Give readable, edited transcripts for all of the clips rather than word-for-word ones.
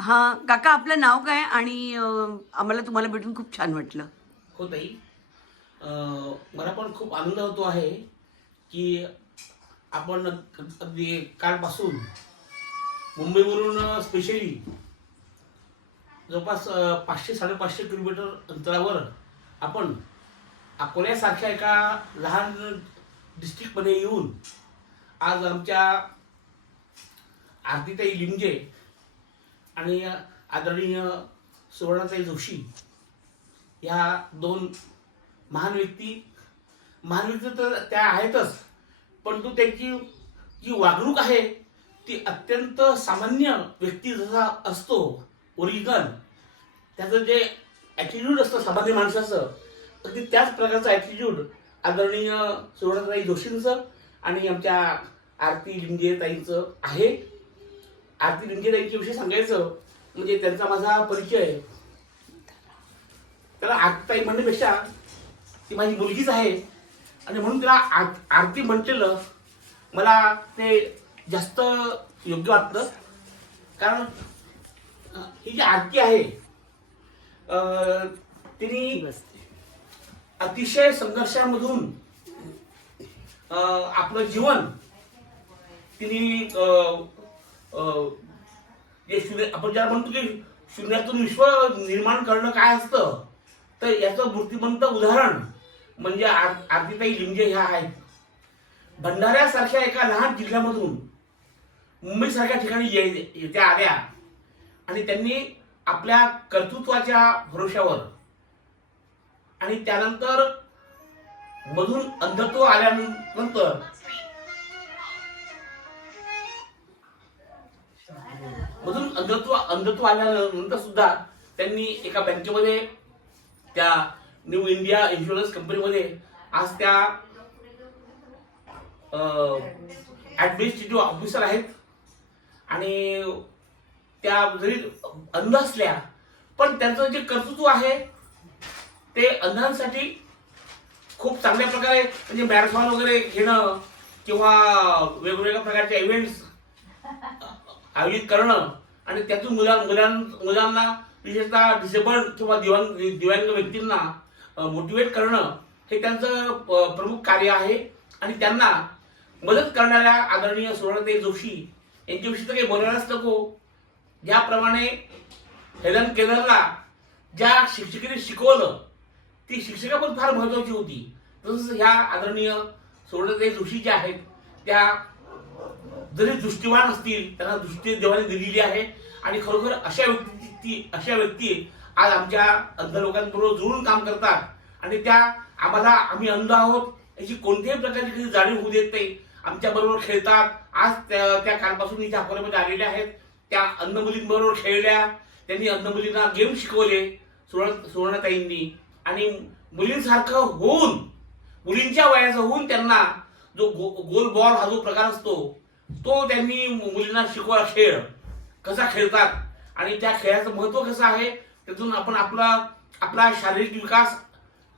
हा काका, आपलं नाव काय? आणि आम्हाला तुम्हाला भेटून खूप छान वाटलं. हो ताई. मला पण खूप आनंद होतो आहे की आपण अगदी कालपासून मुंबईवरून स्पेशली जवळपास 500-550 किलोमीटर अंतरावर आपण अकोल्यासारख्या एका लहान डिस्ट्रिक्टमध्ये येऊन आज आमच्या आरतीताई लिमगे आणि आदरणीय सुवर्णाताई जोशी या दोन महान व्यक्ती तर त्या आहेतच, परंतु त्यांची जी वागणूक आहे ती अत्यंत सामान्य व्यक्ती जसा असतो ओरिजिनल, त्याचं जे ॲटिट्यूड असतं सामान्य माणसाचं, अगदी त्याच प्रकारचं ॲटिट्यूड आदरणीय सुवर्णाताई जोशींचं आणि आमच्या आरती लिमगे ताईंचं आहे. आरती लिमगे ताईंच्या विषयी सांगायचं म्हणजे त्यांचा माझा परिचय, त्याला आरतीताई म्हणण्यापेक्षा ती माझी मुलगीच आहे आणि म्हणून तिला आरती म्हटलेलं मला ते जास्त योग्य वाटतं. कारण ही जी आरती आहे तिने अतिशय संघर्षामधून आपलं जीवन तिने जे शून्य आपण ज्याला म्हणतो की शून्यातून विश्व निर्माण करणं काय असतं, तर याचं मूर्तिमंत उदाहरण म्हणजे आरतीताई लिमगे ह्या आहेत. भंडाऱ्यासारख्या एका लहान जिल्ह्यामधून मुंबईसारख्या ठिकाणी त्या आल्या आणि त्यांनी आपल्या कर्तृत्वाच्या भरोश्यावर आणि त्यानंतर मधून अंधत्व आल्यानंतर अंधत्व आल्यानंतर सुद्धा त्यांनी एका बँकेमध्ये, त्या न्यू इंडिया इन्शुरन्स कंपनीमध्ये आज त्या ॲडमिनिस्ट्रेटिव्ह ऑफिसर आहेत. आणि त्या जरी अंध असल्या पण त्यांचं जे कर्तृत्व आहे ते अंधांसाठी खूप चांगल्या प्रकारे, म्हणजे मॅरेथॉन वगैरे घेणं किंवा वेगवेगळ्या प्रकारचे इव्हेंट्स आयोजित करणं आणि त्यातून मुलांना विशेषतः डिसेबल्ड किंवा दिव्यांग व्यक्तींना मोटिवेट करणं हे त्यांचं प्रमुख कार्य आहे. आणि त्यांना मदत करणाऱ्या आदरणीय सुवर्णाताई जोशी यांच्याविषयी तर काही बोलायलाच नको. ज्याप्रमाणे हेलन केलरला ज्या शिक्षिकेने शिकवलं ती शिक्षिका पण फार महत्वाची होती, तसंच ह्या आदरणीय सुवर्णाताई जोशी ज्या आहेत त्या जरी दृष्टिवान असतील त्यांना दृष्टी देवाने दिलेली आहे. आणि खरोखर अशा व्यक्ती आज आमच्या अंध लोकांबरोबर जुळून काम करतात आणि त्या आम्ही अंध आहोत याची कोणत्याही प्रकारची कधी जाणीव होऊ देत नाही. आमच्या बरोबर खेळतात. आज त्या कालपासून इथे अकोल्यामध्ये आलेल्या आहेत. त्या अंध मुलींबरोबर खेळल्या, त्यांनी अंध मुलींना गेम शिकवले सुवर्णाताईंनी. आणि मुलींसारखं होऊन, मुलींच्या वयाचं होऊन त्यांना जो गोल बॉल हा जो प्रकार असतो तो त्यांनी मुलींना शिकवला. खेळ कसा खेळतात आणि त्या खेळाचं महत्व कसं आहे, त्यातून आपण आपला शारीरिक विकास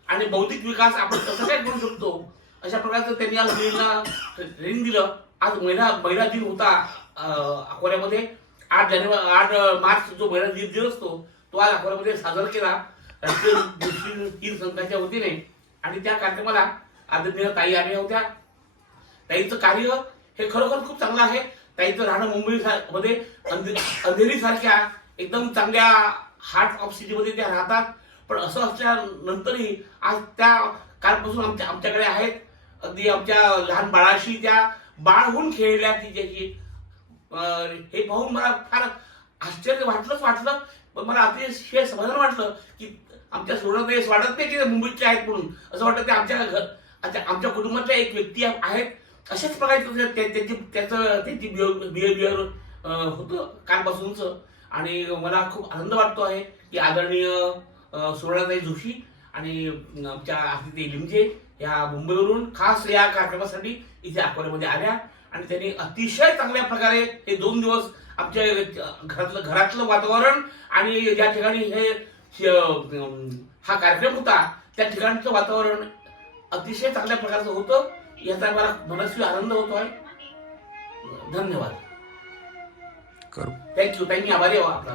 आणि बौद्धिक विकास आपण कसं काय करू शकतो, अशा प्रकारचं त्यांनी आज मुलींना ट्रेनिंग दिलं. आज महिला दिन होता अकोल्यामध्ये. 8 मार्च जो महिला दिन असतो तो आज अकोल्यामध्ये साजरा केला राष्ट्रीय दृष्टीहीन संघाच्या वतीने. आणि त्या कार्यक्रमाला आदरणीय ताई आल्या होत्या. ताईचं कार्य हे खरोखर खूप चांगलं आहे. ताईचं राहणं मुंबईमध्ये अंधेरीसारख्या एकदम चांगल्या हार्ट ऑफ सिटीमध्ये त्या राहतात. पण असं असल्यानंतरही आज त्या कालपासून आमच्याकडे आहेत. अगदी आमच्या लहान बाळाशी त्या बाळ होऊन खेळल्या तिच्याशी. हे पाहून मला फार आश्चर्य वाटलं, पण मला अतिशय समाधान वाटलं की आमच्या सुवर्णाताई वाटत नाही की मुंबईतले आहेत म्हणून. असं वाटतं ते आमच्या कुटुंबातल्या एक व्यक्ती आहेत. अशाच प्रकारे त्यांची बिहेवियर होतं कालपासूनचं. आणि मला खूप आनंद वाटतो आहे की आदरणीय सुवर्णाताई जोशी आणि आमच्या आरतीताई लिमगे या मुंबईवरून खास या कार्यक्रमासाठी इथे अकोल्यामध्ये आल्या. आणि त्यांनी अतिशय चांगल्या प्रकारे हे 2 दिवस आमच्या घरातलं वातावरण आणि ज्या ठिकाणी हा कार्यक्रम होता त्या ठिकाणचं वातावरण अतिशय चांगल्या प्रकारचं होतं. याचा मला मनस्वी आनंद होतो आहे. धन्यवाद. थँक्यू. आभारी आहे आपला.